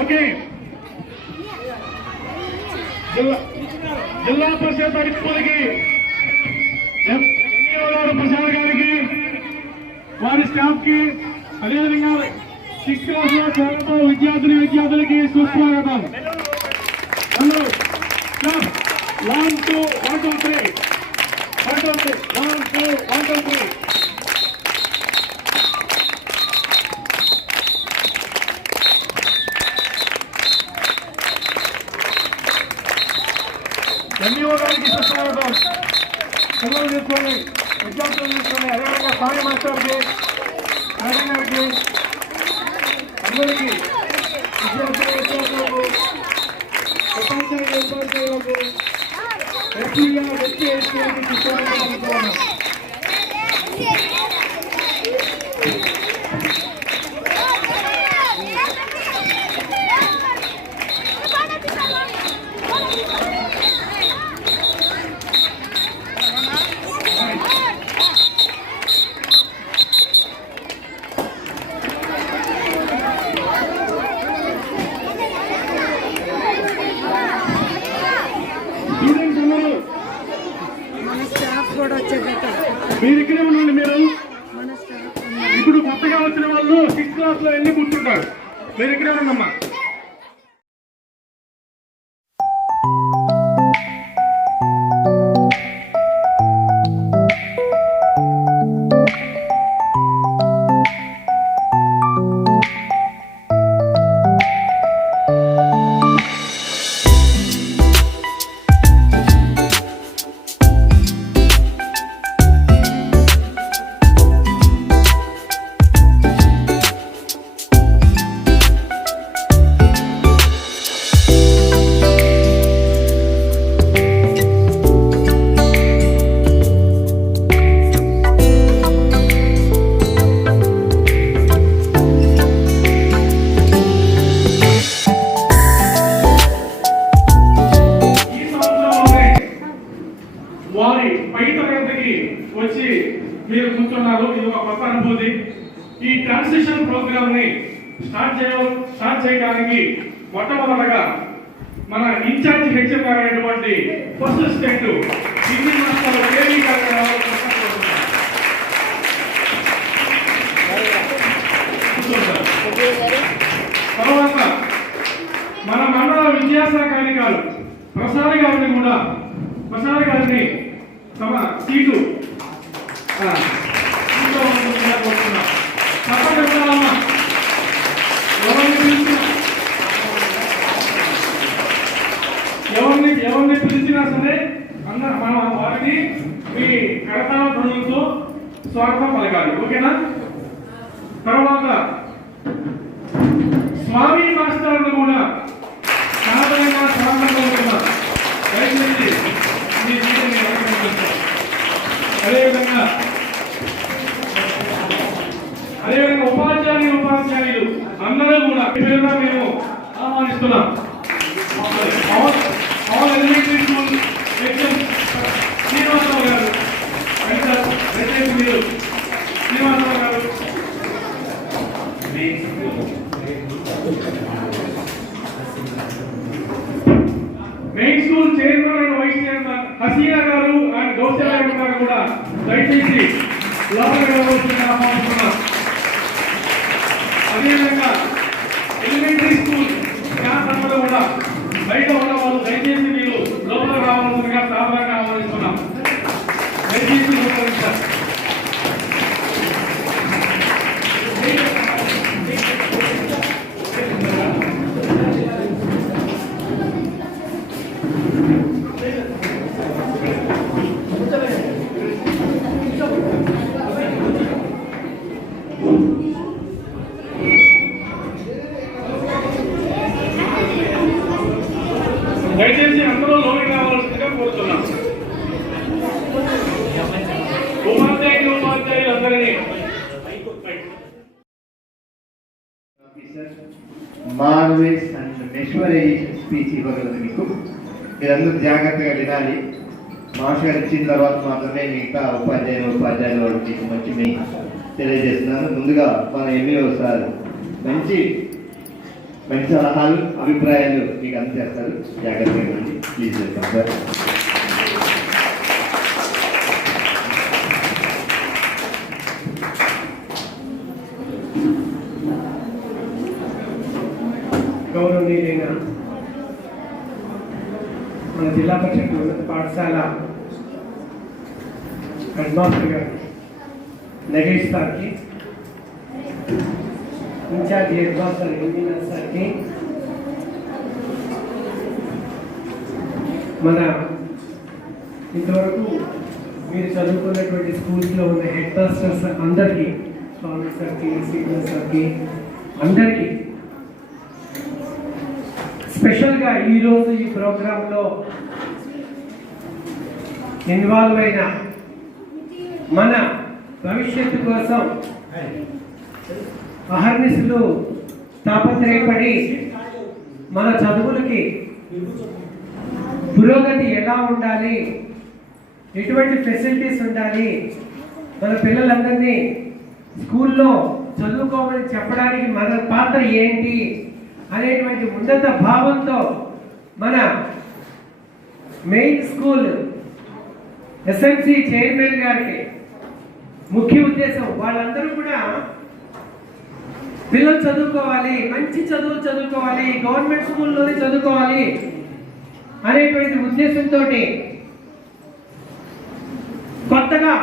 Okay, జిల్లా పరిషత్ అధికారికి ధన్యవాదాలు ప్రసాద్ గారికి, వారి స్టాఫ్ కి, అదేవిధంగా 6th క్లాస్ లో చదువుతున్న విద్యార్థులకి సుస్వాగతం. 1 2 1 2 3 1 2 3 1 2 1 2 3. ధన్యవాదాలకి సుస్వాగతం. పిల్లలు తీసుకోండి, విద్యార్థులు తీసుకోండి, అదేవిధంగా సాయి మాస్టర్కి, నారాయణకి, అందరికీ విద్యార్థులకు, ఉపాధ్యాయులకు ఎస్సీగా వ్యక్తి తీసుకోవాలనుకుంటున్నాను. మీరు ఇక్కడే ఉండండి. మీరు ఇప్పుడు కొత్తగా వచ్చిన వాళ్ళు 6th క్లాస్ లో వెళ్ళి కూర్చుంటారు. మీరు ఇక్కడే ఉండమ్మా. వారి పై తరగతికి వచ్చి మీరు కూర్చున్నారు. ఇది ఒక కొత్త అనుభూతి. ఈ ట్రాన్సిషన్ ప్రోగ్రామ్ ని స్టార్ట్ చేయడానికి మొట్టమొదటగా మన ఇన్ఛార్జ్ హెచ్ఎం గారు అయినటువంటి first state Hindi master KV గారు తర్వాత మన మండల విద్యాశాఖ అధికారులు ప్రసాద్ గారిని తమ సీటు ఎవరిని పిలిచినా సరే మనం వారిని మీ కరతాళ ధ్వనులతో స్వాగతం పలకాలి. ఓకేనా? తర్వాత స్వామి మాస్టర్లు కూడా సాధారణంగా స్వాగతంగా ఉంటున్నారు. దయచేసి అదేవిధంగా ఉపాధ్యాయులు అందరూ కూడా పేరుగా మేము ఆహ్వానిస్తున్నాం. ఆల్ ఎలిమెంటరీ స్కూల్ శ్రీనివాసరావు గారు, దయచేసి మీరు శ్రీనివాసరావు గారు, main school chairman and vice chairman Haseena గారు అండ్ గౌశాల గారు కూడా దయచేసి లోపలికి రావాల్సిందిగా ఆహ్వానిస్తున్నాం. అదేవిధంగా ఎలిమెంటరీ స్కూల్ స్టాఫ్ అందరూ కూడా బయట ఉన్న వాళ్ళు దయచేసి మీరు లోపలికి రావాల్సిందిగా సాధారణంగా ఆహ్వానిస్తున్నాం. దయచేసి ఉపయోగించారు. దయచేసి అందరూ లోనికి రావాల్సిందిగా కోరుతున్నాం. ఉపాధ్యాయులందరినీ మార్వెస్ అండ్ మెస్మరైజేషన్ స్పీచ్ ఇవ్వగలదు. మీకు మీరందరూ జాగ్రత్తగా వినాలి. మాస్టర్ ఇచ్చిన తర్వాత మాత్రమే మిగతా ఉపాధ్యాయులు వాడికి మంచి తెలియజేస్తున్నాను. ముందుగా మన ఎంఈఓ సార్ మంచి మంచి సలహాలు అభిప్రాయాలు మీకు అందజేస్తారు. జాగ్రత్తగా ఇవ్వండి. Please welcome sir. గౌరవనీయులైన మన జిల్లా పరిషత్ ఉన్నత పాఠశాల హెడ్ మాస్టర్ గారు నగేష్ సార్కి, ఇన్ఛార్జ్ హెడ్ మాస్టర్ ఇంజనీర్ సార్కి, మన ఇంతవరకు మీరు చదువుకున్నటువంటి స్కూల్స్లో ఉన్న హెడ్ మాస్టర్స్ అందరికీ, స్వామి సార్కి, శ్రీనివాస్ సార్కి అందరికీ స్పెషల్గా ఈరోజు ఈ ప్రోగ్రాంలో ఇన్వాల్వ్ అయిన మన భవిష్యత్తు కోసం అహర్నిశలు తాపత్రయపడి మన చదువులకి పురోగతి ఎలా ఉండాలి, ఎటువంటి ఫెసిలిటీస్ ఉండాలి, మన పిల్లలందరినీ స్కూల్లో చదువుకోమని చెప్పడానికి మన పాత్ర ఏంటి అనేటువంటి ఉన్నత భావంతో మన మెయిన్ స్కూల్ ఎస్ఎంసి చైర్మన్ గారికి ముఖ్య ఉద్దేశం వాళ్ళందరూ కూడా పిల్లలు చదువుకోవాలి, మంచి చదువులు చదువుకోవాలి, గవర్నమెంట్ స్కూల్లోనే చదువుకోవాలి అనేటువంటి ఉద్దేశంతో కొత్తగా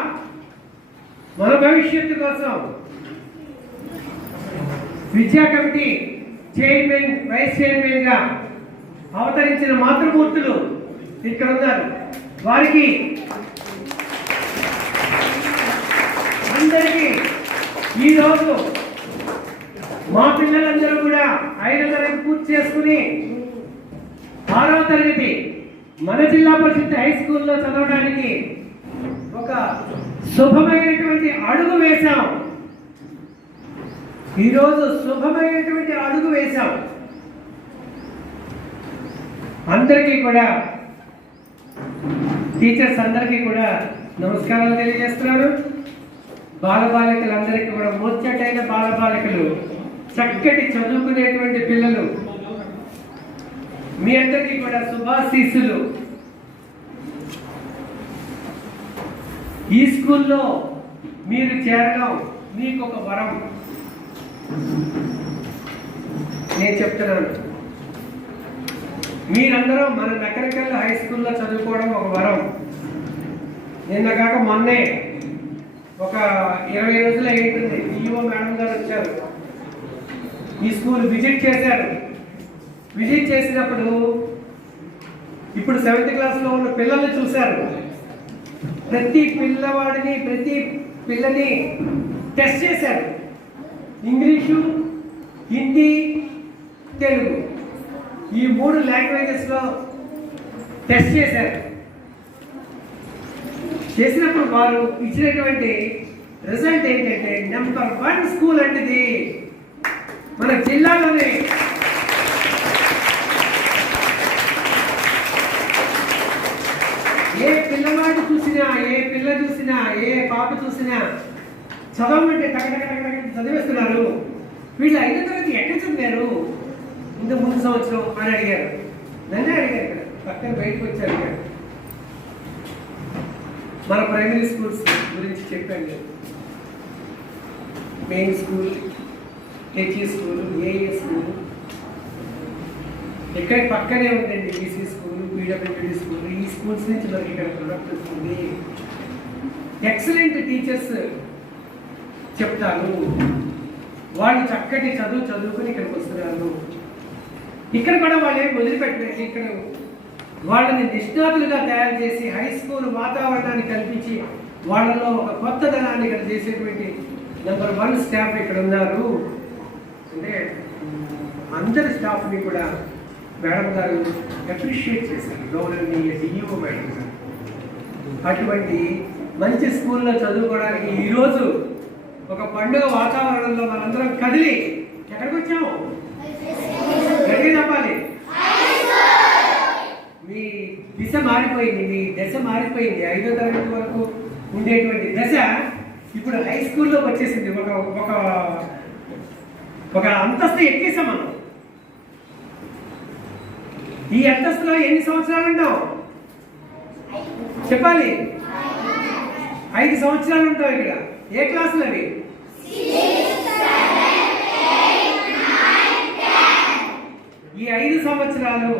మన భవిష్యత్తు కోసం విద్యా కమిటీ చైర్మన్, వైస్ చైర్మన్ గా అవతరించిన మాతృమూర్తులు ఇక్కడ ఉన్నారు. వారికి అందరికీ ఈరోజు మా పిల్లలందరూ కూడా 5వ తరగతి పూర్తి చేసుకుని 6వ తరగతి మన జిల్లా పరిషత్ హై స్కూల్లో చదవడానికి ఒక శుభమైనటువంటి అడుగు వేశాం. ఈరోజు శుభమైనటువంటి అడుగు వేశాం. అందరికీ కూడా, టీచర్స్ అందరికీ కూడా నమస్కారాలు తెలియజేస్తున్నాను. బాలబాలికలందరికీ కూడా ముచ్చటైన బాలబాలికలు, చక్కటి చదువుకునేటువంటి పిల్లలు, మీ అందరికీ కూడా శుభాశీస్సులు. ఈ స్కూల్లో మీరు చేరడం మీకు ఒక వరం. నేను చెప్తున్నాను, మీరందరూ మన నకరికల్ హై స్కూల్లో చదువుకోవడం ఒక వరం. నిన్న కాక మొన్నే ఒక 20 రోజులు అయింటుంది, ఈఓ మేడం గారు వచ్చారు, ఈ స్కూల్ విజిట్ చేశారు. విజిట్ చేసినప్పుడు ఇప్పుడు 7th క్లాస్లో ఉన్న పిల్లల్ని చూశారు. ప్రతి పిల్లవాడిని, ప్రతి పిల్లని టెస్ట్ చేశారు. ఇంగ్లీషు, హిందీ, తెలుగు ఈ 3 లాంగ్వేజెస్లో టెస్ట్ చేశారు. చేసినప్పుడు వారు ఇచ్చినటువంటి రిజల్ట్ ఏంటంటే నెంబర్ 1 స్కూల్ అంటే మన జిల్లాలోనే. ఏ పిల్లవాడు చూసినా, ఏ పిల్ల చూసినా, ఏ పాప చూసినా చదవమంటే చదివేస్తున్నారు. వీళ్ళు 5వ తరగతి ఎక్కడ చదివారు ఇంత ముందు సంవత్సరం అని అడిగారు. నన్నే అడిగారు. ఇక్కడ పక్కన బయటకు వచ్చి అడిగారు. మన ప్రైమరీ స్కూల్స్ గురించి చెప్పండి. మెయిన్ స్కూల్, హెచ్ఈ స్కూల్, ఏఏ స్కూల్, ఇక్కడ పక్కనే ఉందండి బీసీ స్కూల్, పీడబ్ల్యూడి స్కూల్. ఈ స్కూల్స్ నుంచి మనకి ఇక్కడ ప్రొడక్ట్ వస్తుంది. ఎక్సలెంట్ టీచర్స్ చెప్తారు. వాళ్ళు చక్కటి చదువుకుని ఇక్కడికి వస్తున్నారు. ఇక్కడ కూడా వాళ్ళు ఏమి వదిలిపెట్టలేదు. ఇక్కడ వాళ్ళని నిష్ణాతులుగా తయారు చేసి హై స్కూల్ వాతావరణాన్ని కల్పించి వాళ్ళలో ఒక కొత్తదనాన్ని ఇక్కడ చేసేటువంటి నెంబర్ 1 స్టాఫ్ ఇక్కడ ఉన్నారు. అంటే అందరి స్టాఫ్ని కూడా మేడం గారు అప్రిషియేట్ చేశారు. గౌరవనీయ డిఈఓ మేడం గారు అటువంటి మంచి స్కూల్లో చదువుకోవడానికి ఈరోజు ఒక పండుగ వాతావరణంలో మనందరం కదిలి ఎక్కడికి వచ్చాము? గట్టిగా చెప్పాలి. మీ దిశ మారిపోయింది, మీ దశ మారిపోయింది. 5వ తరగతి వరకు ఉండేటువంటి దశ ఇప్పుడు హై స్కూల్లోకి వచ్చేసింది. ఒక అంతస్తు ఎక్కేసాం మనం. ఈ అంతస్తులో ఎన్ని సంవత్సరాలు ఉంటావు చెప్పాలి? 5 సంవత్సరాలు ఉంటావు ఇక్కడ. ఏ క్లాసులు అవి? ఈ 5 సంవత్సరాలు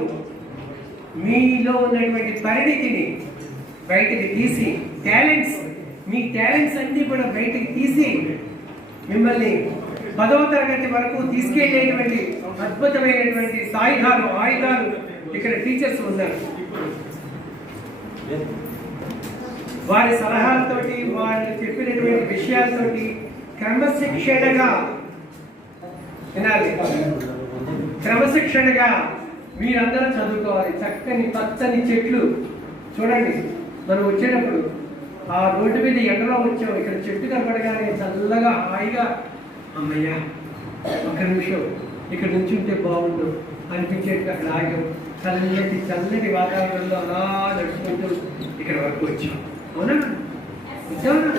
మీలో ఉన్నటువంటి పరిణితిని బయటికి తీసి, టాలెంట్స్, మీ టాలెంట్స్ అన్ని కూడా బయటికి తీసి మిమ్మల్ని 10వ తరగతి వరకు తీసుకెళ్లేటువంటి అద్భుతమైనటువంటి ఆయుధాలు ఇక్కడ టీచర్స్ ఉన్నారు. వారి సలహాలతోటి, వాళ్ళు చెప్పినటువంటి విషయాలతోటి క్రమశిక్షణగా వినాలి. క్రమశిక్షణగా మీరందరూ చదువుకోవాలి. చక్కని పచ్చని చెట్లు చూడండి. మనం వచ్చేటప్పుడు ఆ రోడ్డు మీద ఎండలో వచ్చాం, ఇక్కడ చెట్టు కనపడగానే చల్లగా హాయిగా అమ్మయ్యా ఒక్క నిమిషం ఇక్కడ నుంచి ఉంటే బాగుండు అనిపించేట్టుగా అక్కడ ఆగాం. చల్లటి వాతావరణంలో అలా నడుచుకుంటూ ఇక్కడ వరకు వచ్చాం. అవునా? వచ్చావునా?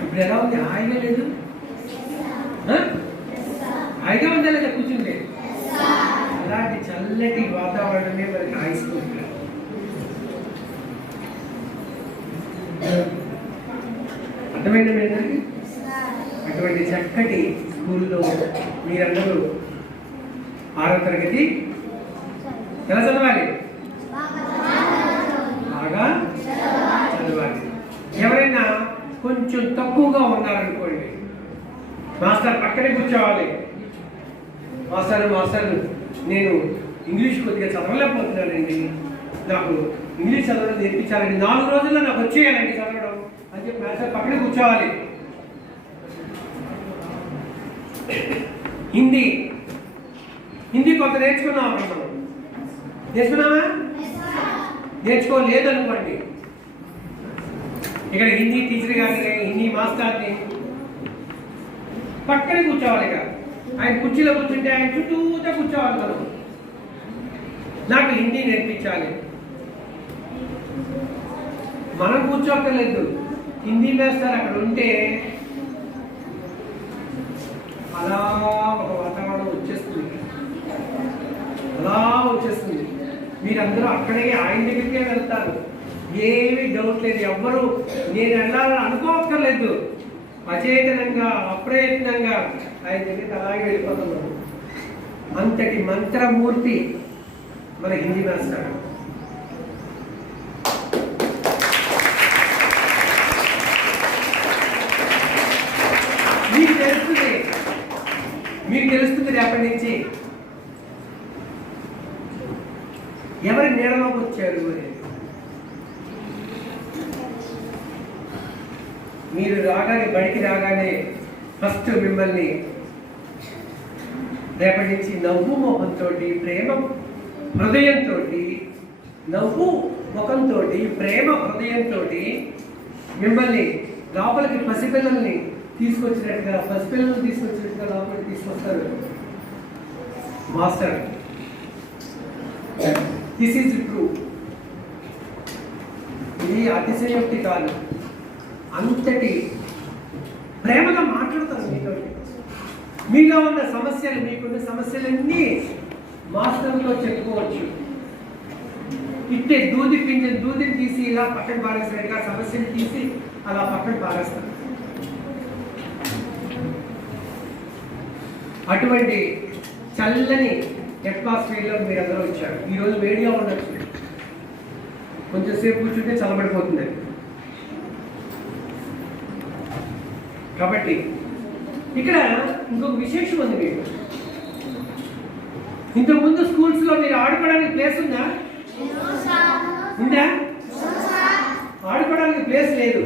ఇప్పుడు ఎలా ఉంది? హాయిగా లేదు? హాయిగా ఉందా లేదా కూర్చుంటే? అలాంటి చల్లటి వాతావరణమే మనకి హై స్కూల్. అర్థమైందా మీ అందరికీ? అటువంటి చక్కటి స్కూల్లో మీరందరూ 6వ తరగతి ఎలా చదవాలి? బాగా చదవాలి. ఎవరైనా కొంచెం తక్కువగా ఉన్నారనుకోండి, మాస్టర్ పక్కనే కూర్చోవాలి. మాస్టర్ నేను ఇంగ్లీష్ కొద్దిగా చదవలేకపోతున్నానండి, నాకు ఇంగ్లీష్ చదవడం నేర్పించాలండి, 4 రోజుల్లో నాకు వచ్చేయాలండి చదవడం అని చెప్పి మాస్టర్ పక్కనే కూర్చోవాలి. హిందీ కొంత నేర్చుకున్నాం. నేర్చుకున్నావా? నేర్చుకోలేదనుకోండి, ఇక్కడ హిందీ టీచర్ గారిని, హిందీ మాస్టర్ని పక్కనే కూర్చోవాలి. ఇక ఆయన కుర్చీలో కూర్చుంటే ఆయన చుట్టూతో కూర్చోవాలి. నాకు హిందీ నేర్పించాలి. మనం కూర్చోక్కర్లేదు, హిందీ మాస్టర్ అక్కడ ఉంటే అలా ఒక వాతావరణం వచ్చేస్తుంది, అలా వచ్చేస్తుంది. మీరందరూ అక్కడే ఆయన దగ్గరికే వెళ్తారు. ఏమీ డౌట్ లేదు. ఎవ్వరూ నేను వెళ్ళాలని అనుకోక్కర్లేదు. అచేతనంగా, అప్రయత్నంగా ఆయన దగ్గరికి అలాగే వెళ్ళిపోతున్నాను. అంతటి మంత్రమూర్తి మన హిందీ మాస్టర్. మీకు తెలుస్తుంది రేపటి నుంచి ఎవరి నీడలోకి వచ్చారు అని. మీరు రాగానే, బడికి రాగానే ఫస్ట్ మిమ్మల్ని రేపటి నుంచి నవ్వు మొహంతో, ప్రేమ హృదయంతో, నవ్వు ముఖంతో, ప్రేమ హృదయంతో మిమ్మల్ని లోపలికి పసిపిల్లల్ని తీసుకొచ్చినట్టుగా లోపలికి తీసుకొస్తారు మాస్టర్. This is true. ఇది అతిశయోక్తి కాదు. అంతటి ప్రేమగా మాట్లాడతారు మీతో. మీలో ఉన్న సమస్యలు, మీకున్న సమస్యలన్నీ మాస్టర్తో చెప్పుకోవచ్చు. ఇట్టే దూదిని తీసి ఇలా పక్కన పారేసినట్టుగా సమస్యను తీసి అలా పక్కన పారేస్తారు. అటువంటి చల్లని అట్మాస్ఫియర్లో మీరందరూ వచ్చారు. ఈరోజు వేడిగా ఉండొచ్చు, కొంచెం సేపు కూర్చుంటే చల్లబడిపోతుంది. కాబట్టి ఇక్కడ ఇంకొక విశేషం ఉంది. మీకు ఇంతకుముందు స్కూల్స్లో మీరు ఆడుకోవడానికి ప్లేస్ ఉందా? ఆడుకోవడానికి ప్లేస్ లేదు,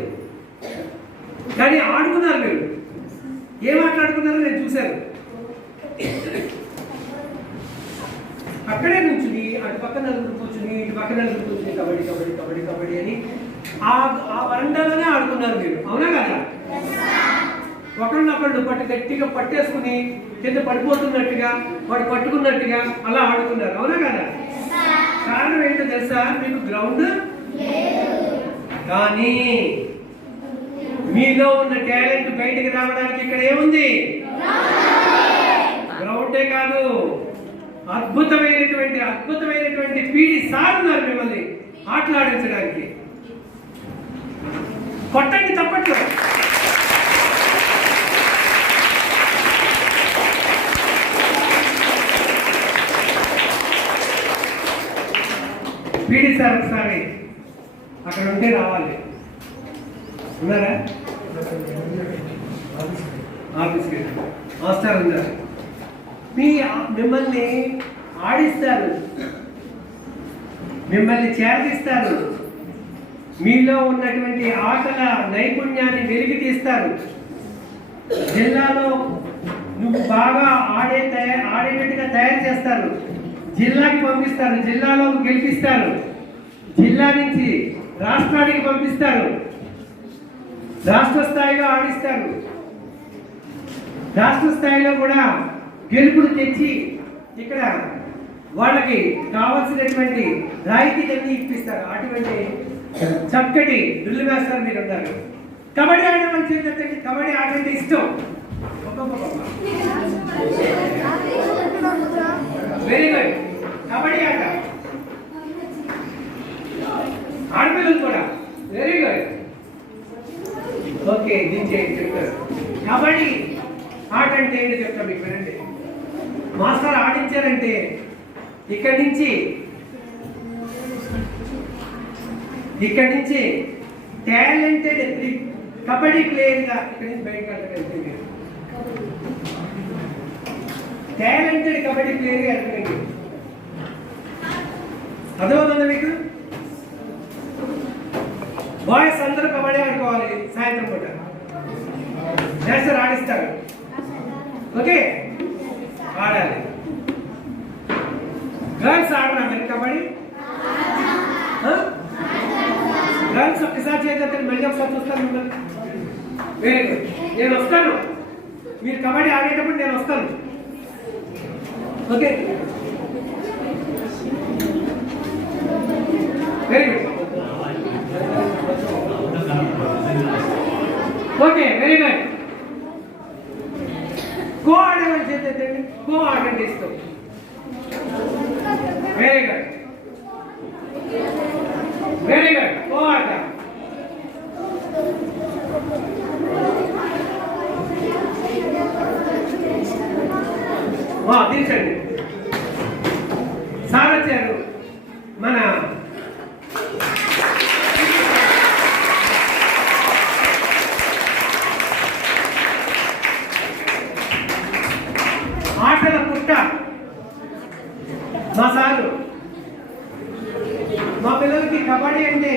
కానీ ఆడుకున్నారు. మీరు ఏం ఆటలాడుకున్నారో నేను చూశాను. అక్కడే నుంచుని అటు పక్క నలుగురు కూర్చుని, ఇటు పక్క నలుగురు కూర్చుని కబడ్డీ కబడ్డీ కబడ్డీ కబడ్డీ అని ఆ వరండాలోనే ఆడుకున్నారు మీరు. అవునా కదా? ఒకళ్ళనొకళ్ళు గట్టిగా పట్టేసుకుని కింద పడిపోతున్నట్టుగా, వాడు పట్టుకున్నట్టుగా అలా ఆడుకున్నారు. అవునా కదా? కారణం ఏంటో తెలుసా? మీకు గ్రౌండ్ కానీ మీలో ఉన్న టాలెంట్ బయటికి రావడానికి ఇక్కడ ఏముంది? గ్రౌండే కాదు, అద్భుతమైనటువంటి పీడి సార్ ఉన్నారు మిమ్మల్ని ఆటలాడించడానికి. కొట్టండి తప్పట్లో. పీడి సార్ ఒకసారి అక్కడ ఉంటే రావాలి. ఉన్నారా? ఆఫీస్కి మాస్టర్ ఉన్నారు. మిమ్మల్ని ఆడిస్తారు, మిమ్మల్ని చేరదీస్తారు, మీలో ఉన్నటువంటి ఆటల నైపుణ్యాన్ని వెలికి తీస్తారు. జిల్లాలో నువ్వు బాగా ఆడేటట్టుగా తయారు చేస్తారు. జిల్లాకి పంపిస్తారు, జిల్లాలో గెలిపిస్తారు, జిల్లా నుంచి రాష్ట్రానికి పంపిస్తారు, రాష్ట్ర స్థాయిలో ఆడిస్తారు. రాష్ట్ర స్థాయిలో కూడా గెలుపులు తెచ్చి ఇక్కడ వాళ్ళకి కావాల్సినటువంటి రాయితీలన్నీ ఇప్పిస్తారు. అటువంటి చక్కటి డ్రిల్ మాస్టర్ మీరు ఉన్నారు. కబడ్డీ ఆడే వాళ్ళు చేతండి. కబడ్డీ ఆడంటే ఇష్టం. Very good. కబడ్డీ ఆట ఆడపిల్లలు కూడా వెరీ గుడ్. ఓకే, దించేయండి. చెప్తారు కబడ్డీ ఆట అంటే ఏంటి చెప్తా మీకు వినండి. మాస్టర్ ఆడించారంటే ఇక్కడి నుంచి టాలెంటెడ్ కబడ్డీ ప్లేయర్గా ఇక్కడి నుంచి బయటకు వెళ్ళగలిగితే మీరు టాలెంటెడ్ కబడ్డీ ప్లేయర్గా వెళ్ళగలిగి అర్థమవుతుందా మీకు? బాయ్స్ అందరూ కబడ్డీ ఆడుకోవాలి. సాయంత్రం పూట నేస్తారు ఆడిస్తారు. ఓకే, ఆడాలి. గర్ల్స్ ఆడరా మీరు కబడ్డీ? గర్ల్స్ ఒక్కసారి చేద్దాం, మళ్ళీ ఒకసారి చూస్తాను మిమ్మల్ని. Very good. నేను వస్తాను, మీరు కబడ్డీ ఆడేటప్పుడు నేను వస్తాను. Okay, very good. Okay, very good. కో ఆడేవాళ్ళు చేద్దండి. కో ఆడండి ఇస్తాం. Very good, very good. కో ఆట. తీర్చండి. సార్ వచ్చారు. మన ఆటల పుట్ట మా సారు. మా పిల్లలకి కబడ్డీ అంటే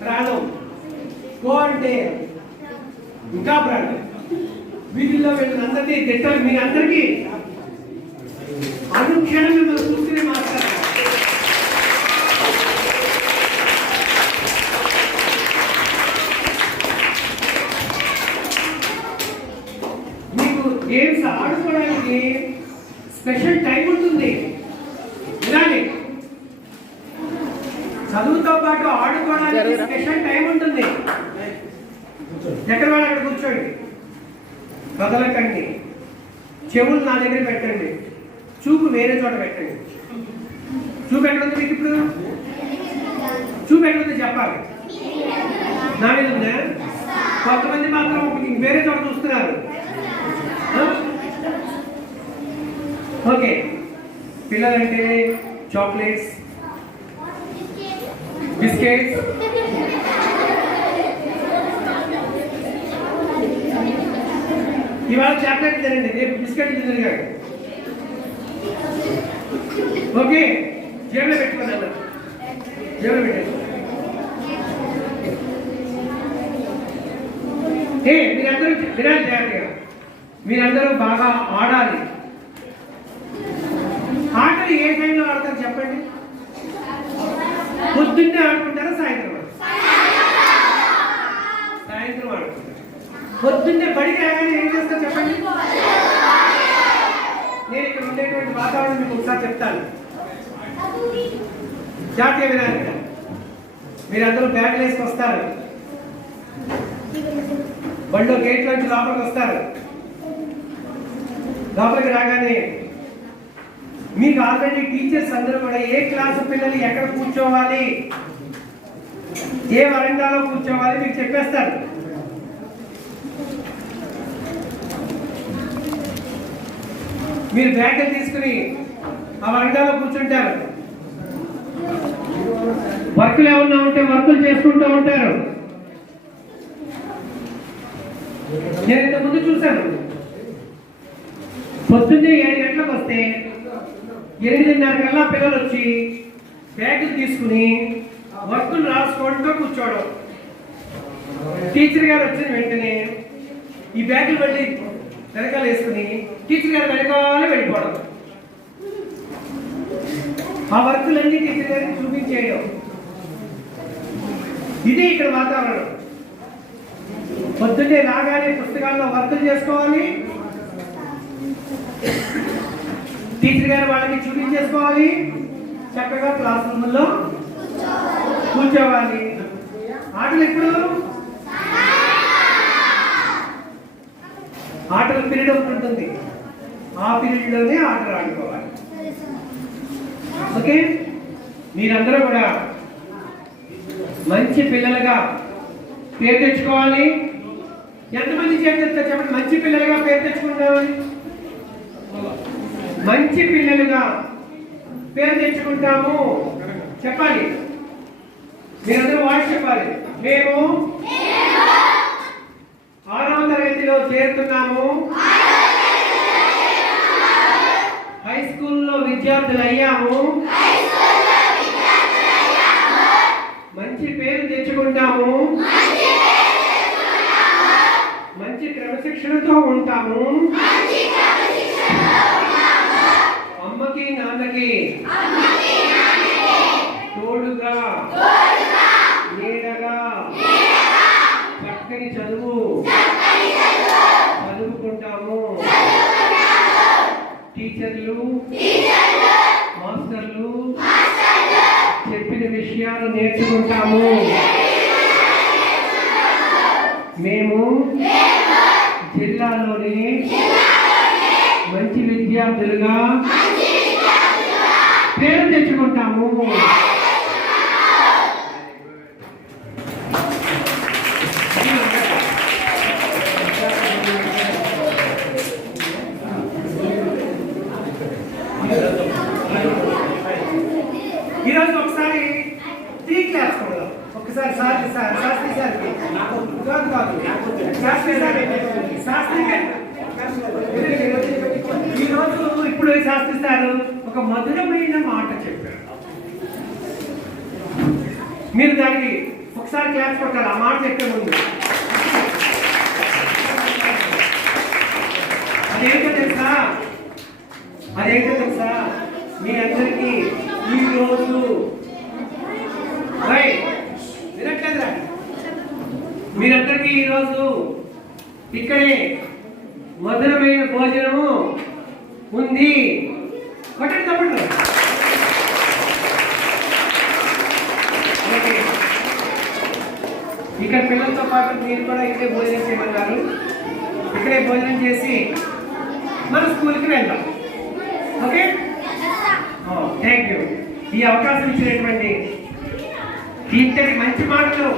ప్రాణం. కో అంటే ఇంకా ప్రాణం. వీటిల్లో వీళ్ళందరినీ తిట్టాలి. మీ అందరికీ అనుక్షణం మిమ్మల్ని చూస్తూనే మాట్లాడాలి. గేమ్స్ ఆడుకోవడానికి స్పెషల్ టైం ఉంటుంది. ఇలానే చదువుతో పాటు ఆడుకోవడానికి స్పెషల్ టైం ఉంటుంది. ఎక్కడ వాళ్ళు అక్కడ కూర్చోండి, కదలకండి, చెవులు నా దగ్గర పెట్టండి, చూపు వేరే చోట పెట్టండి. చూపు ఎక్కడుంది మీకు? ఇప్పుడు చూపు ఎక్కడుంది చెప్పాలి. నా మీద ఉందా? కొంతమంది మాత్రం వేరే చోట చూస్తున్నారు. ఓకే, పిల్లలంటే చాక్లెట్స్, బిస్కెట్స్, ఇవాళ చాక్లెట్ తినండి, రేపు బిస్కెట్ తినరు. ఓకే, జేబులో పెట్టుకున్నాను. జేబులో పెట్టండి. మీరందరూ వినాలి జాగ్రత్తగా. మీరందరూ బాగా ఆడాలి. ఆటలు ఏ టైంలో ఆడతారు చెప్పండి? పొద్దున్నే ఆడుకుంటారా సాయంత్రం? సాయంత్రం ఆడుకుంటారు. పొద్దున్నే బడికి రాగానే ఏం చేస్తారు చెప్పండి? నేను ఇక్కడ ఉండేటువంటి వాతావరణం మీకు ఒకసారి చెప్తాను. జాతీయ వినాయక మీరందరూ బ్యాగ్ వేసుకు వస్తారు. బండిలో గేట్ నుంచి లోపలికి వస్తారు. లోపలికి రాగానే మీకు ఆల్రెడీ టీచర్స్ అందరూ కూడా ఏ క్లాసు పిల్లలు ఎక్కడ కూర్చోవాలి, ఏ వరండాలో కూర్చోవాలి మీకు చెప్పేస్తారు. మీరు బ్యాగులు తీసుకుని ఆ వరండాలో కూర్చుంటారు. వర్కులు ఏమన్నా ఉంటే వర్కులు చేసుకుంటూ ఉంటారు. నేను ఇంతకుముందు చూశాను, పొద్దున్నే 7 గంటలకు వస్తే 8:30 కల్లా పిల్లలు వచ్చి బ్యాగులు తీసుకుని వర్కులు రాసుకుంటూ కూర్చోవడం. టీచర్ గారు వచ్చిన వెంటనే ఈ బ్యాగులు మళ్ళీ వెనకాల వేసుకుని టీచర్ గారు వెనకాలే వెళ్ళిపోవడం. ఆ వర్కులన్నీ టీచర్ గారికి చూపించేయడం. ఇది ఇక్కడ వాతావరణం. పొద్దున్నే రాగానే పుస్తకాల్లో వర్కులు చేసుకోవాలి, టీచర్ గారు వాళ్ళకి చూపించేసుకోవాలి, చక్కగా క్లాస్ రూమ్లో కూర్చోవాలి. ఆటలు ఎప్పుడు? ఆటల పీరియడ్ ఒకటి ఉంటుంది, ఆ పీరియడ్లోనే ఆటలు ఆడుకోవాలి. ఓకే, మీరందరూ కూడా మంచి పిల్లలుగా పేరు తెచ్చుకోవాలి. ఎంతమంది చేస్తారు చెప్పండి, మంచి పిల్లలుగా పేరు తెచ్చుకుంటామని? మంచి పిల్లలుగా పేరు తెచ్చుకుంటాము చెప్పాలి. మీరందరూ వాయిస్ చెప్పాలి. మేము 6వ తరగతిలో చేరుతున్నాము, హై స్కూల్లో విద్యార్థులు అయ్యాము, మంచి పేరు తెచ్చుకుంటాము, మంచి క్రమశిక్షణతో ఉంటాము, అమ్మకి నాన్నకి తోడుగా నీడగా చక్కని చదువుకుంటాము, టీచర్లు మాస్టర్లు చెప్పిన విషయాలు నేర్చుకుంటాము. మేము జిల్లాలోని మంచి విద్యార్థులుగా పేరు తెచ్చుకుంటాము. ఈరోజు ఒకసారి 3 క్లాస్ కొడదాం. ఒకసారి శాస్త్రి సార్కి ఈరోజు ఇప్పుడు శాస్త్రి సార్ ఒక మధురమైన మాట చెప్పారు. మీరు దానికి ఒకసారి క్లాస్ కొట్టాలి. ఆ మాట చెప్పే ముందు అదేంటో తెలుసా మీ అందరికీ ఈరోజు వినట్లేదురా, మీరందరికీ ఈరోజు ఇక్కడే మధురమైన భోజనము ఉంది. కొట్టండి తప్పండి. ఇక్కడ పిల్లలతో పాటు మీరు కూడా ఇక్కడే భోజనం చేయమన్నారు. ఇక్కడే భోజనం చేసి మన స్కూల్కి వెళ్దాం. Okay, thank you. ఈ అవకాశం ఇచ్చినటువంటి ఇంతటి మంచి మాటలు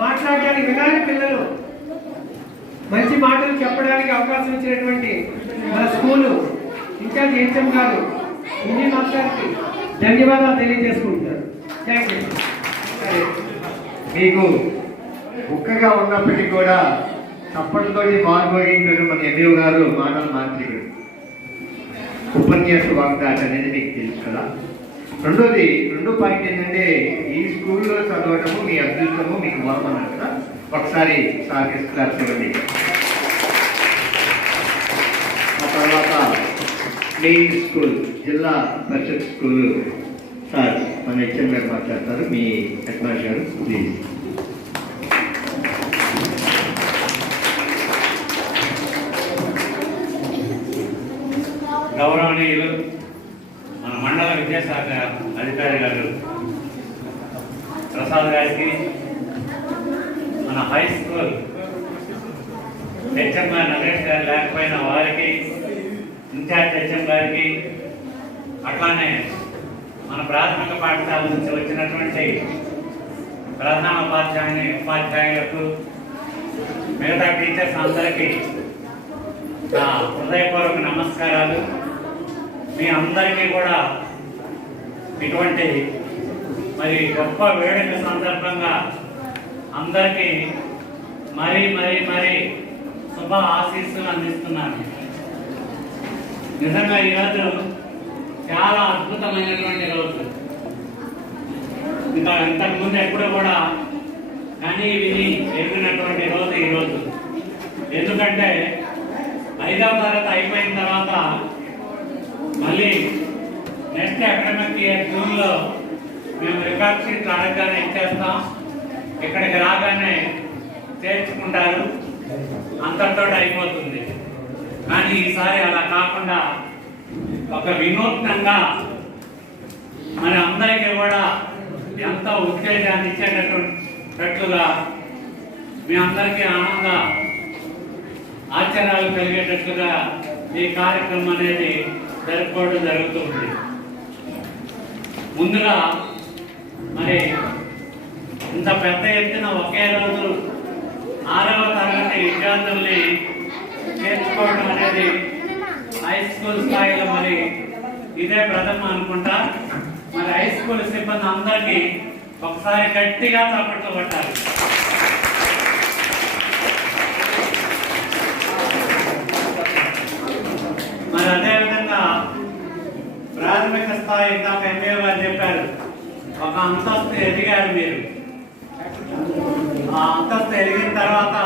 మాట్లాడడానికి వినాలి పిల్లలు, మంచి మాటలు చెప్పడానికి అవకాశం ఇచ్చినటువంటి మన స్కూలు ఇన్ఛార్జ్ హెచ్ఎం గారు ఇంజనీర్ మాస్టర్కి ధన్యవాదాలు తెలియజేసుకుంటున్నారు. Thank you. మీకు కుక్కగా ఉన్నప్పటికీ కూడా తప్పటితో మార్గోగించారు మన ఎంఈఓ గారు. మాటలు మాంత్రికుడు, ఉపన్యాస వాగ్దాట అనేది మీకు తెలుసు కదా. రెండో పాయింట్ ఏంటంటే ఈ స్కూల్లో చదవటము మీ అదృష్టము మీకు బాగున్నారు కదా. ఒకసారి సార్కి క్లాస్ ఇవ్వండి. ఆ తర్వాత మెయిన్ స్కూల్ జిల్లా పరిషత్ స్కూల్ సార్ మన హెచ్ఎం గారు మాట్లాడతారు. మీ హెడ్ మాస్టర్ గారు ప్లీజ్. గౌరవనీయులు మన మండల విద్యాశాఖ అధికారి గారు ప్రసాద్ గారికి, మన మన హై స్కూల్ హెచ్ఎం గారు నరేష్ గారు లేకపోయినా వారికి, ఇన్ఛార్జ్ హెచ్ఎం గారికి, అట్లానే మన ప్రాథమిక పాఠశాల నుంచి వచ్చినటువంటి ప్రధాన ఉపాధ్యాయులకు, మిగతా టీచర్స్ అందరికీ నా హృదయపూర్వక నమస్కారాలు. మీ అందరికీ కూడా ఇటువంటి మరి గొప్ప వేడుక సందర్భంగా అందరికీ మరీ మరీ మరీ శుభ ఆశీస్సులు అందిస్తున్నాను. నిజంగా ఈరోజు చాలా అద్భుతమైనటువంటి రోజు. ఇంకా ఇంతకుముందు ఎప్పుడు కూడా కానీ విని ఎరిగినటువంటి రోజు ఈరోజు. ఎందుకంటే 5వ తరగతి అయిపోయిన తర్వాత మళ్ళీ నెక్స్ట్ అకాడమిక్ ఇయర్ జూన్లో మేము రికార్డ్ షీట్లు అడగగానే ఇచ్చేస్తాం, ఇక్కడికి రాగానే చేర్చుకుంటారు, అంతటితో అయిపోతుంది. కానీ ఈసారి అలా కాకుండా ఒక వినూత్నంగా మన అందరికీ కూడా ఎంతో ఉత్తేజాన్ని ఇచ్చేటట్టుగా మీ అందరికీ ఆనంద ఆశ్చర్యాలు కలిగేటట్లుగా ఈ కార్యక్రమం అనేది జరుపుకోవడం జరుగుతుంది. ముందుగా మరి ఇంత పెద్ద ఎత్తున ఒకే రోజు 6వ తరగతి విద్యార్థుల్ని చేర్చుకోవడం అనేది హై స్కూల్ స్థాయిలో మరి ఇదే ప్రథమ అనుకుంటా. మరి హై స్కూల్ సిబ్బంది అందరికీ ఒకసారి గట్టిగా చప్పట్లు కొట్టాలి. మరి అదేవిధంగా ప్రాథమిక స్థాయి ఇందాక ఎంఏ గారు చెప్పారు, ఒక అంతస్తు ఎదిగారు మీరు. ఆ అంతస్తు ఎదిగిన తర్వాత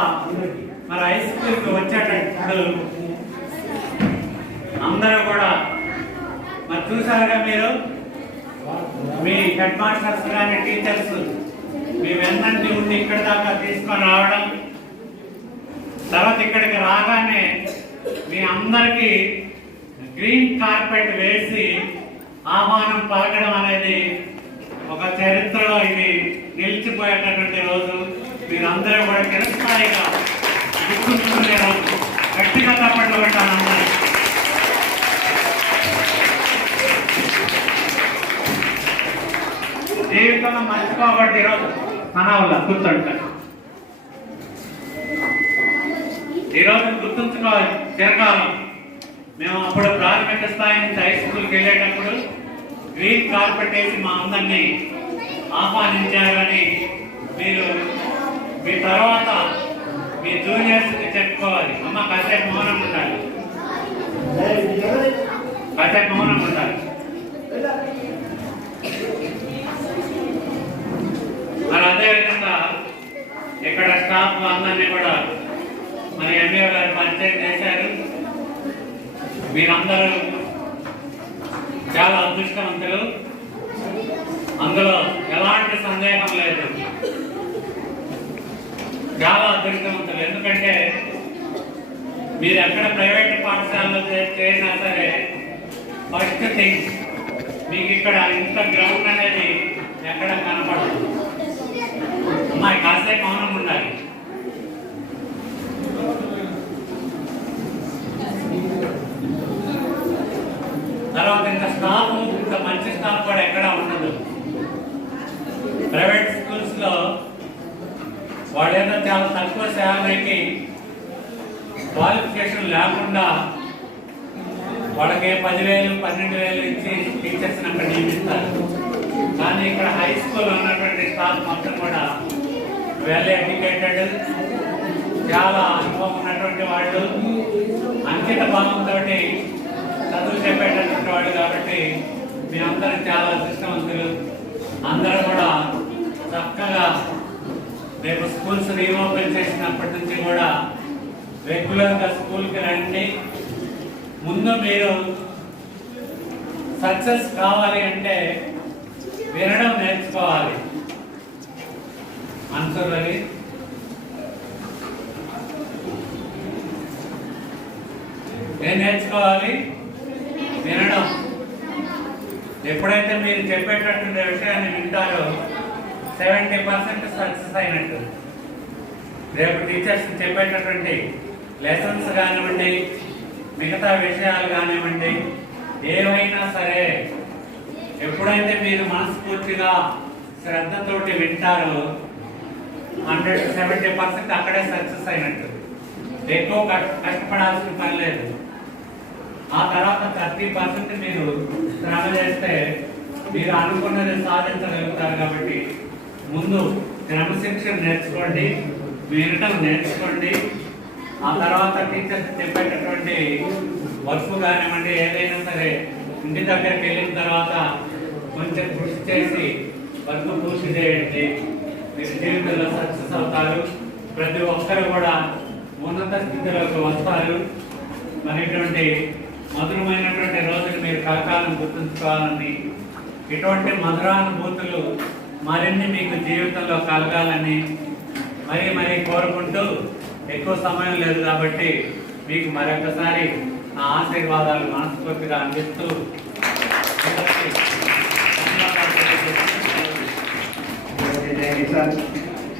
మరి హై స్కూల్కి వచ్చేటప్పుడు అందరూ కూడా మరి చూసారుగా మీరు, మీ హెడ్ మాస్టర్స్ కానీ టీచర్స్ మీ వెన్నంటి ఉండి ఇక్కడి దాకా తీసుకొని రావడం, తర్వాత ఇక్కడికి రాగానే మీ అందరికీ గ్రీన్ కార్పెట్ వేసి ఆహ్వానం పలకడం అనేది ఒక చరిత్రలో ఇది నిలిచిపోయేటటువంటి రోజు. మీరందరూ కూడా చిరస్థాయిగా గుర్తుంచుకునే రోజు. గట్టిగా తప్పట్లు పెట్టాను అందరూ. జీవితంలో మర్చిపోబట్టి ఈరోజు మన వల్ల కూర్చోంటారు. ఈరోజు గుర్తుంచుకోవాలి చిరకాలం. మేము అప్పుడు ప్రాథమిక స్థాయి నుంచి హై స్కూల్కి వెళ్ళేటప్పుడు గ్రీన్ కార్పెట్ వేసి మా అందరినీ ఆహ్వానించారని మీరు మీ తర్వాత మీ జూనియర్స్కి చెప్పుకోవాలి. అమ్మ కాసేపు మౌనం ఉండాలి, కాసేపు మౌనం ఉండాలి. మరి అదేవిధంగా ఇక్కడ స్టాఫ్ అందరినీ కూడా మరి ఎంఏ గారు పరిచయం చేశారు. మీరందరూ చాలా అదృష్టవంతులు, అందులో ఎలాంటి సందేహం లేదు. చాలా అదృష్టవంతులు. ఎందుకంటే మీరు ఎక్కడ ప్రైవేట్ పాఠశాలలో చేసినా సరే ఫస్ట్ థింగ్ మీకు ఇక్కడ ఇంత గ్రౌండ్ అనేది ఎక్కడ కనపడదు. అమ్మాయి కాసేపు మౌనం ఉండాలి. తర్వాత ఇంత స్టాఫ్, ఇంత మంచి స్టాఫ్ కూడా ఎక్కడా ఉండదు. ప్రైవేట్ స్కూల్స్ లో వాళ్ళేదో చాలా తక్కువ శాలరీకి క్వాలిఫికేషన్ లేకుండా వాళ్ళకి 10,000 12,000 ఇచ్చి టీచర్స్ని అక్కడ నియమిస్తారు. కానీ ఇక్కడ హై స్కూల్ ఉన్నటువంటి స్టాఫ్ మొత్తం కూడా వెల్ ఎడ్యుకేటెడ్, చాలా అనుభవం ఉన్నటువంటి వాళ్ళు, అంకిత భావంతో చదువు చెప్పేటటువంటి వాడు. కాబట్టి మీ అందరూ చాలా అదృష్టవంతులు. అందరూ కూడా చక్కగా రేపు స్కూల్స్ రీఓపెన్ చేసినప్పటి నుంచి కూడా రెగ్యులర్గా స్కూల్కి రండి. ముందు మీరు సక్సెస్ కావాలి అంటే వినడం నేర్చుకోవాలి. ఆన్సర్ అది. ఏం నేర్చుకోవాలి? వినడం. ఎప్పుడైతే మీరు చెప్పేటటువంటి విషయాన్ని వింటారో 70% సక్సెస్ అయినట్టు. రేపు టీచర్స్ చెప్పేటటువంటి లెసన్స్ కానివ్వండి, మిగతా విషయాలు కానివ్వండి, ఏవైనా సరే ఎప్పుడైతే మీరు మనస్ఫూర్తిగా శ్రద్ధతోటి వింటారో 170% అక్కడే సక్సెస్ అయినట్టు. ఎక్కువ కష్టపడాల్సిన పని లేదు. ఆ తర్వాత 30% మీరు శ్రమ చేస్తే మీరు అనుకున్నది సాధించగలుగుతారు. కాబట్టి ముందు క్రమశిక్షణ నేర్చుకోండి, వినటం నేర్చుకోండి. ఆ తర్వాత టీచర్స్ చెప్పేటటువంటి వర్క్ కానివ్వండి, ఏదైనా సరే ఇంటి దగ్గరికి వెళ్ళిన తర్వాత కొంచెం కృషి చేసి వర్క్ పూర్తి చేయండి. మీరు జీవితంలో సక్సెస్ అవుతారు. ప్రతి ఒక్కరు కూడా ఉన్నత స్థితిలోకి వస్తారు. మరి ఇటువంటి మధురమైనటువంటి రోజులు మీరు కలకాలం గుర్తుంచుకోవాలని, ఇటువంటి మధురానుభూతులు మరిన్ని మీకు జీవితంలో కలగాలని మరీ కోరుకుంటూ, ఎక్కువ సమయం లేదు కాబట్టి మీకు మరొకసారి నా ఆశీర్వాదాలు మనస్ఫూర్తిగా అందిస్తూ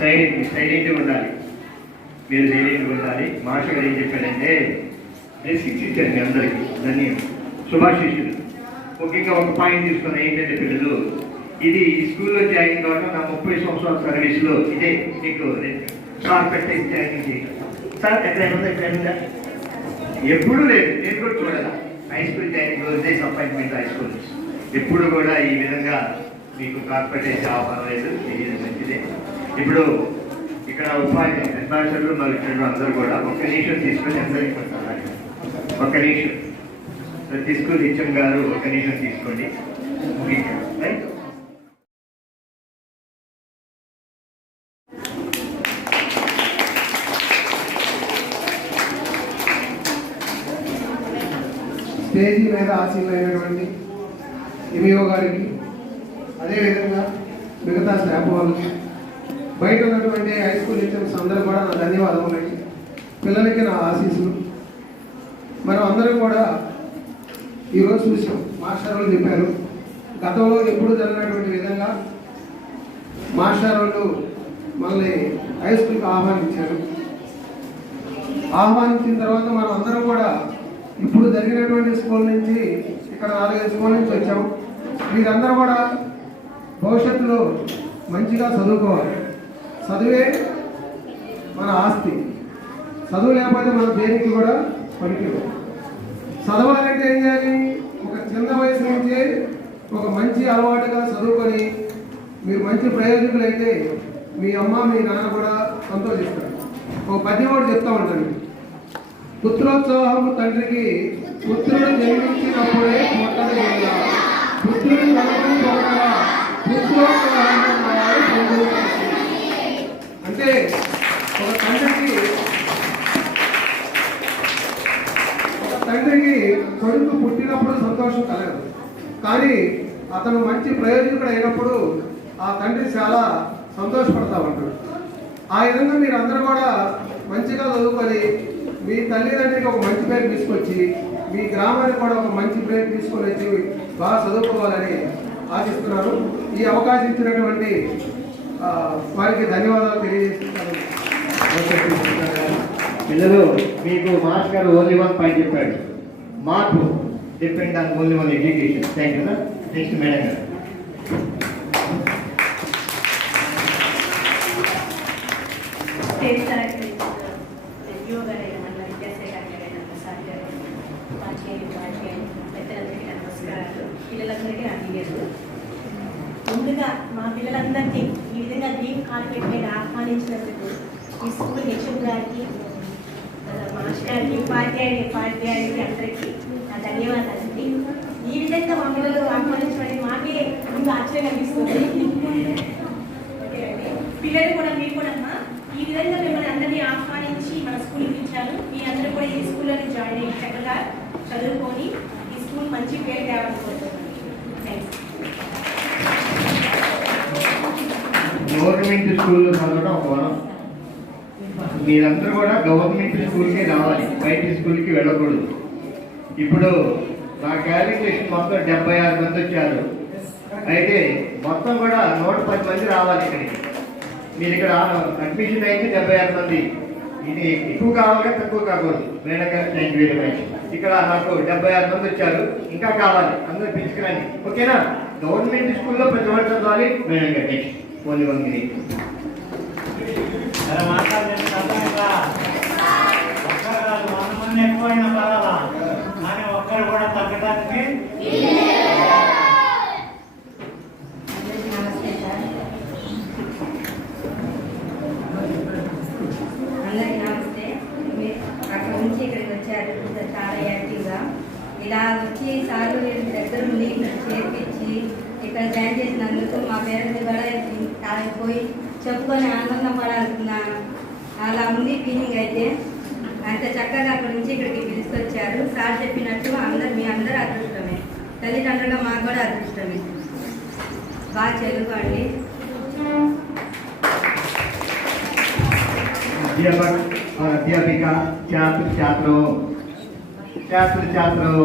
సైలెంట్గా ఉండాలి. మీరు సైలెంట్గా ఉండాలి. మాస్టర్ గారు ఏం చెప్పారంటే బ్లెస్సింగ్స్ ఇచ్చారు మీ అందరికీ. దాన్ని శుభాశిష్యులు. ముఖ్యంగా ఒక పాయింట్ తీసుకున్న ఏంటంటే పిల్లలు, ఇది స్కూల్లో జాయిన్ కావడం నా 30 సంవత్సరాల సర్వీస్లో ఇదే మీకు కార్పెట్ జాయిన్ చేయడం. సార్ ఎక్కడైనా ఎప్పుడూ లేదు, నేను కూడా చూడాలి. హై స్కూల్ జాయిన్ రోజే అపాయింట్మెంట్ హై స్కూల్ ఎప్పుడు కూడా ఈ విధంగా మీకు కార్పెట్ వేసే ఆఫర్ లేదు. ఇది మంచిదే. ఇప్పుడు ఇక్కడ ఉపాధ్యాయులు హెడ్మాస్టర్లు మరి ఫ్రెండ్ అందరూ కూడా ఒక్క నిమిషం తీసుకొని అందరికీ కొట్టాలి. ఒక్క నిమిషం ప్రతి స్కూల్ హెచ్ఎం గారు ఒక్క నిమిషం తీసుకోండి. రైట్. స్టేజీ మీద ఆసీనమైనటువంటి ఎంఈఓ గారికి, అదేవిధంగా మిగతా స్టాఫ్ వాళ్ళకి, బయట ఉన్నటువంటి హై స్కూల్ హెచ్ఎంస్ అందరూ కూడా నా ధన్యవాదములండి. పిల్లలకి నా ఆశీస్సులు. మనం అందరం కూడా ఈరోజు చూసాం, మాస్టర్ వాళ్ళు చెప్పారు, గతంలో ఎప్పుడు జరిగినటువంటి విధంగా మాస్టర్ వాళ్ళు మనల్ని హై స్కూల్కి ఆహ్వానించారు. ఆహ్వానించిన తర్వాత మనం అందరం కూడా ఇప్పుడు జరిగినటువంటి స్కూల్ నుంచి ఇక్కడ 4-5 స్కూల్ నుంచి వచ్చాం. మీరందరూ కూడా భవిష్యత్తులో మంచిగా చదువుకోవాలి. చదువే మన ఆస్తి. చదువు లేకపోతే మన దేనికి కూడా పనికి. చదవాలంటే ఏం చేయాలి? ఒక చిన్న వయసు నుంచే ఒక మంచి అలవాటుగా చదువుకొని మీరు మంచి ప్రయోజకులైతే మీ అమ్మ మీ నాన్న కూడా సంతోషిస్తారు. ఒక పద్యం కూడా చెప్తా ఉంటాను. పుత్రోత్సాహము తండ్రికి పుత్రుడు జన్మించినప్పుడే మొట్టది పుత్రుడు కనుకొని పొందగా పుత్రోత్సాహము అంటే ఒక తండ్రికి కొడుకు పుట్టినప్పుడు సంతోషం కలగదు, కానీ అతను మంచి ప్రయోజకుడు అయినప్పుడు ఆ తండ్రి చాలా సంతోషపడతా ఉంటాడు. ఆ విధంగా మీరు అందరూ కూడా మంచిగా చదువుకొని మీ తల్లిదండ్రులకి ఒక మంచి పేరు తీసుకొచ్చి మీ గ్రామానికి కూడా ఒక మంచి పేరు తీసుకొని వచ్చి బాగా చదువుకోవాలని ఆశిస్తున్నాను. ఈ అవకాశం ఇచ్చినటువంటి వారికి ధన్యవాదాలు తెలియజేస్తున్నాను. పిల్లలు, మీకు మాస్టర్ గారు ఓన్లీ 1 పాయింట్ చెప్పాడు. మార్పు depend on only 1 education. Thank you. Next madam గారు. పిల్లలందరికీ అడిగేది ముందుగా మా పిల్లలందరికీ ఈ విధంగా గ్రీన్ కార్పెట్ మీద ఆహ్వానించినందుకు ఈ స్కూల్ హెచ్ఎం గారికి, మాస్టర్ గారికి, ఉపాధ్యాయులకి అందరికీ నా ధన్యవాదాలండి. ఈ విధంగా మా పిల్లలు ఆహ్వానించడం మాకే ముందు ఆశ్చర్యం అనిపిస్తుంది. పిల్లలు కూడా మీరు కూడా ఈ విధంగా మిమ్మల్ని అందరినీ ఆహ్వానించి మన స్కూల్కి ఇచ్చారు. మీ అందరూ కూడా ఈ స్కూల్లోనే జాయిన్ అయ్యి చక్కగా చదువుకొని ఈ స్కూల్ మంచి పేరు తేవాలనుకుంటున్నాను. గవర్నమెంట్ స్కూల్లో చదవడం ఒక వరం. మీరందరూ కూడా గవర్నమెంట్ స్కూల్కి రావాలి, బయట స్కూల్కి వెళ్ళకూడదు. ఇప్పుడు నా క్యాలిక్యులేషన్ మొత్తం 76 మంది వచ్చారు. అయితే మొత్తం కూడా 110 మంది రావాలి ఇక్కడికి. మీరు ఇక్కడ అడ్మిషన్ అయితే 76 మంది. ఇది ఎక్కువ కావాలిగా తక్కువ కాకూడదు. మేడం గారు థ్యాంక్ యూ వెరీ మచ్. ఇక్కడ నాకు 76 మంది వచ్చారు, ఇంకా కావాలి, అందరూ పిలుచుకురండి. ఓకేనా? గవర్నమెంట్ స్కూల్లో ప్రతి ఒక్కరు చదవాలి. మేడం గారు నెక్స్ట్ ఓన్లీ 1 minute. ఎక్కువైనా పర్వాలా, కానీ ఒక్కరు కూడా తగ్గడానికి. నమస్తే సార్. అందరికీ నమస్తే. మీరు అక్కడ నుంచి ఇక్కడికి వచ్చారు చాలా యాక్టివ్గా. ఇలా వచ్చి సార్లు దగ్గర నుండి చేర్పించి ఇక్కడ జాయిన్ చేసినందుకు మా పేరెంట్స్ కూడా చాలా పోయి చెప్పుకొని ఆనందం పడాలనుకున్నాను. అలా ఉంది ఫీలింగ్. అయితే అంత చక్కగా అక్కడ నుంచి ఇక్కడికి పిలుచుకొచ్చారు. సార్ చెప్పినట్టు మీ అందరూ అదృష్టమే, తల్లిదండ్రులుగా మాకు కూడా అదృష్టమే. బాగా చదువుకోండి. अध्यापक और अध्यापिका, छात्र छात्रों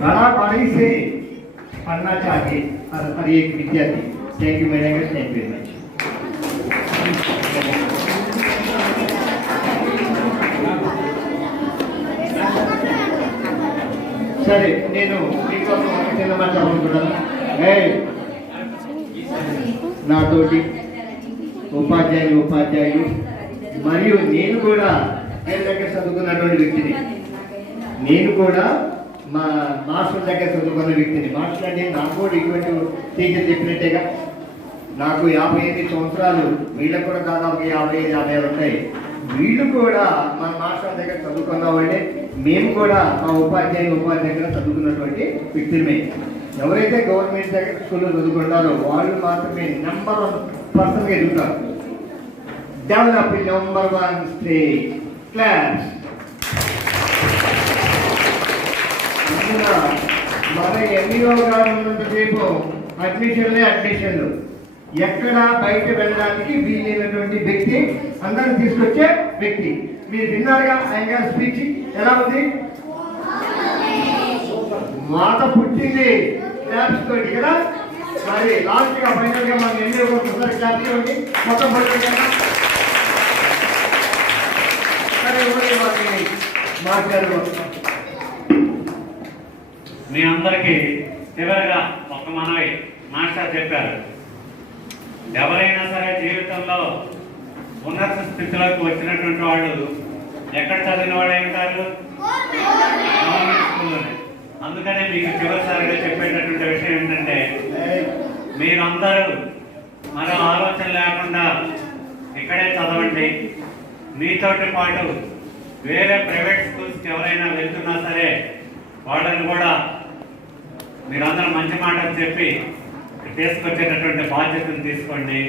बड़ा बड़ी से पढ़ना चाहिए हर एक विद्यार्थी. Thank you madam, thank you very much. సరే, నేను మీకోసం ఒక చిన్న మాట అనుకుంటున్నాను. నాతోటి ఉపాధ్యాయులు మరియు నేను కూడా వీళ్ళ దగ్గర చదువుకున్నటువంటి వ్యక్తిని. నేను కూడా మా మాస్టర్ దగ్గర చదువుకున్న వ్యక్తిని. మాస్టర్ అంటే నాకు కూడా ఇటువంటి టీచర్ చెప్పినట్టేగా. నాకు 58 సంవత్సరాలు, వీళ్ళకు కూడా దాదాపు 55-56 ఉంటాయి. వీళ్ళు కూడా మన మాస్టర్ దగ్గర చదువుకున్న వాళ్ళే. మేము కూడా మా ఉపాధ్యాయుల దగ్గర చదువుకున్నటువంటి వ్యక్తులమే. ఎవరైతే గవర్నమెంట్ దగ్గర స్కూల్లో చదువుకుంటారో వాళ్ళు మాత్రమే నెంబర్ 1% ఎదుగుతారు. Develop number 1 stage class. అందులో మన ఎంఈఓ గారు ఉన్నంతసేపు అడ్మిషన్లు ఎక్కడ బయట వెళ్ళడానికి వీలైనటువంటి వ్యక్తి, అందరిని తీసుకొచ్చే వ్యక్తి. మీరు విన్నారుగా ఆయన గారి స్పీచ్ ఎలా ఉంది? మాట పుట్టింది క్లాప్స్ తోటి కదా. మరి లాస్ట్ గా ఫైనల్ గా మనం ఎన్ని ఒకసారి క్లాప్స్ తోటి మొత్తం పడుతుంది కదా. సరే, మాట్లాడు. మీ అందరికీ చివరిగా ఒక మనవి. మాస్టర్ చెప్పారు, ఎవరైనా సరే జీవితంలో ఉన్నత స్థితిలోకి వచ్చినటువంటి వాళ్ళు ఎక్కడ చదివిన వాళ్ళు ఉంటారు? గవర్నమెంట్ స్కూల్లోనే. అందుకనే మీకు చివరిసారిగా చెప్పేటటువంటి విషయం ఏంటంటే, మీరందరూ మరో ఆలోచన లేకుండా ఇక్కడే చదవండి. మీతోటి పాటు వేరే ప్రైవేట్ స్కూల్స్కి ఎవరైనా వెళ్తున్నా సరే వాళ్ళని కూడా మీరందరూ మంచి మాటలు చెప్పి తీసుకొచ్చేటటువంటి బాధ్యతను తీసుకోండి.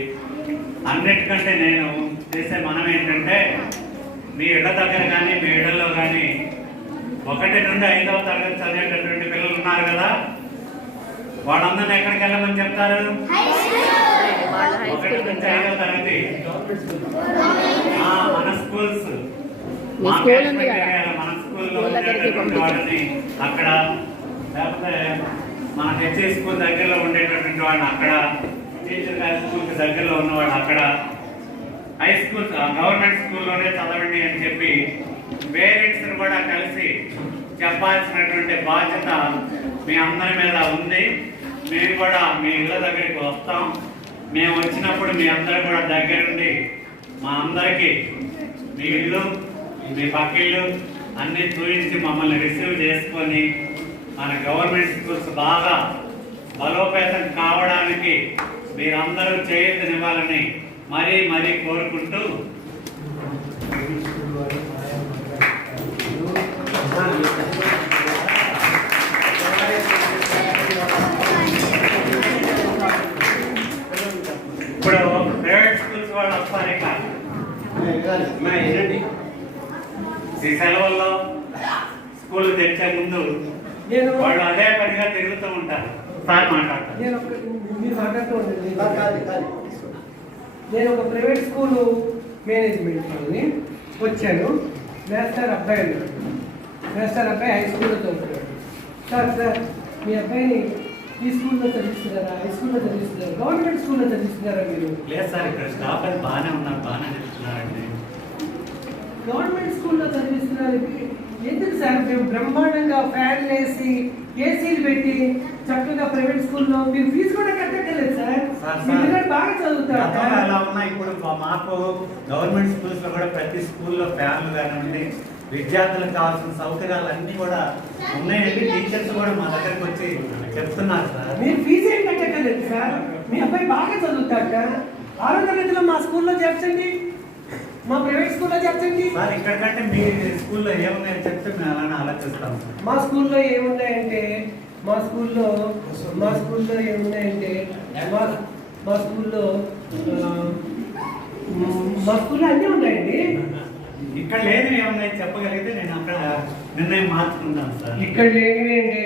అన్నిటికంటే నేను చేసే మనం ఏంటంటే, మీ ఇళ్ల దగ్గర కానీ మీ ఇళ్లలో కానీ 1 నుండి 5వ తరగతి చదివేటటువంటి పిల్లలు ఉన్నారు కదా, వాళ్ళందరినీ ఎక్కడికి వెళ్ళమని చెప్తారు? 1 నుంచి 5వ తరగతి మన స్కూల్స్, మన స్కూల్లో ఉండేటటువంటి వాళ్ళని అక్కడ, లేకపోతే మన హెచ్ఏ స్కూల్ దగ్గరలో ఉండేటటువంటి వాళ్ళని అక్కడ, టీచర్ గారి స్కూల్కి దగ్గరలో ఉన్నవాళ్ళు అక్కడ, హై స్కూల్ గవర్నమెంట్ స్కూల్లోనే చదవండి అని చెప్పి పేరెంట్స్ని కూడా కలిసి చెప్పాల్సినటువంటి బాధ్యత మీ అందరి మీద ఉంది. మేము కూడా మీ ఇళ్ళ దగ్గరికి వస్తాం. మేము వచ్చినప్పుడు మీ అందరూ కూడా దగ్గరుండి మా అందరికీ మీ ఇల్లు, మీ పక్కిళ్ళు అన్నీ చూపించి మమ్మల్ని రిసీవ్ చేసుకొని మన గవర్నమెంట్ స్కూల్స్ బాగా బలోపేతం కావడానికి మీరందరూ చేయూతనివ్వాలని మరీ కోరుకుంటూ, ఇప్పుడు ప్రైవేట్ స్కూల్స్ వాళ్ళు వస్తారు. ఈ సెలవుల్లో స్కూల్ తెచ్చే ముందు వాళ్ళు అదే పనిగా తిరుగుతూ ఉంటారు. సార్ మాట్లాడతారు. నేను ఒక ప్రైవేట్ స్కూల్ మేనేజ్మెంట్ వాళ్ళని వచ్చాను. మేస్టర్ అబ్బాయి హై స్కూల్లో చదువుతున్నాడు. సార్ మీ అబ్బాయిని ఈ స్కూల్లో చదివిస్తున్నారా, ఈ స్కూల్లో చదివిస్తున్నారా, గవర్నమెంట్ స్కూల్లో చదివిస్తున్నారా మీరు? లేదు సార్, ఇక్కడ స్టాఫ్ అది బాగానే ఉన్నారు, బాగానే చెప్తున్నారండి. గవర్నమెంట్ స్కూల్లో చదివిస్తున్నారు. ఎందుకు సార్ మేము బ్రహ్మాండంగా ఫ్యాన్లు వేసి ఏసీలు పెట్టి చక్కగా ప్రైవేట్ స్కూల్లో మీరు ఫీజు కూడా కట్టక్కర్లేదు సార్. మీ పిల్లలు బాగా చదువుతారు. గతంలో ఎలా ఉన్నా ఇప్పుడు మాకు గవర్నమెంట్ స్కూల్స్ లో కూడా ప్రతి స్కూల్లో ఫ్యాన్లు కానివ్వండి, విద్యార్థులకు కావాల్సిన సౌకర్యాలు అన్నీ కూడా ఉన్నాయండి. టీచర్స్ కూడా మా దగ్గరకు వచ్చి చెప్తున్నారు సార్. మీరు ఫీజు ఏం కట్టక్కర్లేదు సార్. మీ అబ్బాయి బాగా చదువుతాడు సార్. 6వ తరగతిలో మా స్కూల్లో చేర్చండి, మా ప్రైవేట్ స్కూల్లో చేర్చండి సార్. ఇక్కడ కంటే మీ స్కూల్లో ఏమున్నాయో చెప్తే మేము అలానే ఆలోచిస్తాం సార్. మా స్కూల్లో ఏమున్నాయంటే మా స్కూల్లో ఏమున్నాయంటే మా స్కూల్లో అన్నీ ఉన్నాయండి. ఇక్కడ లేనివి ఏమున్నాయి చెప్పగలిగితే నేను అక్కడ నిర్ణయం మార్చుకుంటాను సార్. ఇక్కడ లేనివి అంటే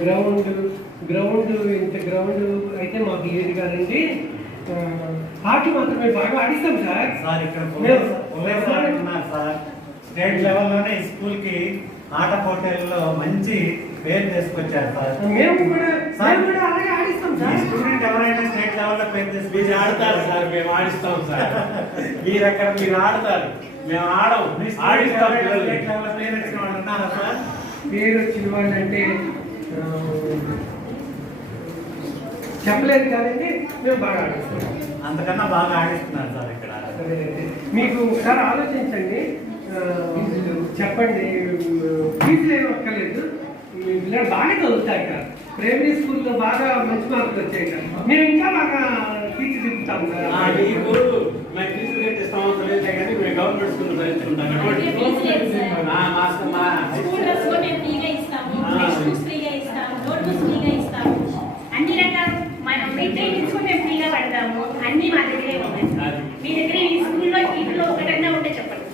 గ్రౌండ్ ఇంత గ్రౌండ్ అయితే మాకు ఏది కాదండి. ఆటలు మాత్రమే బాగా ఆడిస్తాం సార్. సార్ ఇక్కడ ఉన్నారు సార్. స్టేట్ లెవెల్లోనే ఈ స్కూల్ కి ఆట పోటీల్లో మంచి పేరు తీసుకొచ్చారు సార్. మేము కూడా అలాగే ఆడిస్తాం సార్. స్టూడెంట్ ఎవరైనా స్టేట్ లెవెల్లో పేరు తీసుకొచ్చి మీరు ఆడతారు సార్, మేము ఆడిస్తాం సార్. మీరు అక్కడ మీరు ఆడతారు, మేము ఆడం, ఆడిస్తాం. స్టేట్ లెవెల్లో పేరు వచ్చిన వాళ్ళు ఉన్నారా సార్? పేరు వచ్చిన వాళ్ళు అంటే చెప్పలేదు కానీ మేము బాగా ఆడిస్తాం. అంతకన్నా బాగా ఆడిస్తున్నారు సార్ ఇక్కడ. మీకు ఒకసారి ఆలోచించండి, చెప్పండి. ఫీజులు ఏమి ఒక్కలేదు, మీ పిల్లలు బాగా చదువుతాయి కదా. ప్రైమరీ స్కూల్లో బాగా మంచి మార్కులు వచ్చాయి కదా. మేము ఇంకా బాగా తీర్చిదిద్దుతాం కదా. మీకు మేము ఫీజులు కట్టిస్తాం అవసరం లేదు కానీ మేము గవర్నమెంట్ స్కూల్లో చదివించుకుంటాం. స్కూల్ డ్రెస్ కూడా మేము ఫ్రీగా ఇస్తాము, టెక్స్ట్ బుక్స్ ఫ్రీగా ఇస్తాము, నోట్ బుక్స్ ఫ్రీగా ఇస్తాము. అన్ని రకాలు మనం మెయింటైన్స్ కూడా మేము ఫ్రీగా పడతాము. అన్ని మా దగ్గరే ఉన్నాయి. మీ దగ్గర ఈ స్కూల్లో వీటిలో ఒకటన్నా ఉంటే చెప్పండి.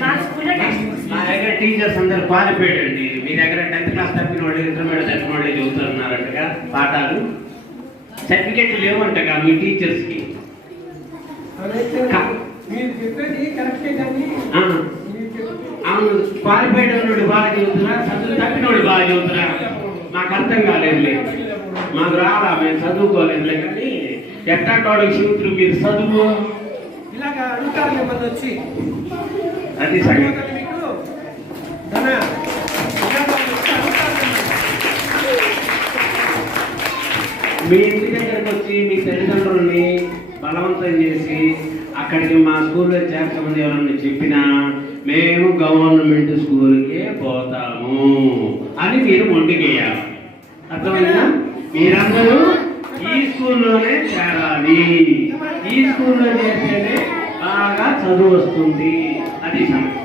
మా స్కూల్లో టెక్స్ట్ బుక్స్ మా దగ్గర టీచర్స్ అందరు క్వాలిఫైడ్ అండి. మీ దగ్గర 10th క్లాస్ తప్పిన వాళ్ళు, ఇంటర్మీడియట్ తప్పిన వాళ్ళు చదువుతున్నారంటగా పాఠాలు. సర్టిఫికెట్లు లేవంటగా మీ టీచర్స్ కి. మీరు చెప్పేది కరెక్టే కానీ అవును, క్వాలిఫైడ్ ఉన్నోడు బాగా చదువుతున్నా, చదువు తప్పినోడు బాగా చదువుతున్నా. మాకు అర్థం కాలేదులే, మాకు రాలా, మేము చదువుకోలేదులే. కానీ ఎట్లాంటి వాళ్ళకి చెబుతున్నారు మీరు చదువు ఇలాగా అడుగుతారు మిమ్మల్ని వచ్చి. అది సంగతి. మీకు ధనా, మీ ఇంటి దగ్గరకు వచ్చి మీ తల్లిదండ్రుల్ని బలవంతం చేసి అక్కడికి మా స్కూల్లో చేర్చమని ఎవరన్నా చెప్పినా మేము గవర్నమెంట్ స్కూల్కే పోతాము అని మీరు మొండికేయాలి. అర్థమైందా? మీరందరూ ఈ స్కూల్లోనే చేరాలి. ఈ స్కూల్లో చేస్తేనే బాగా చదువు వస్తుంది. అది సంగతి.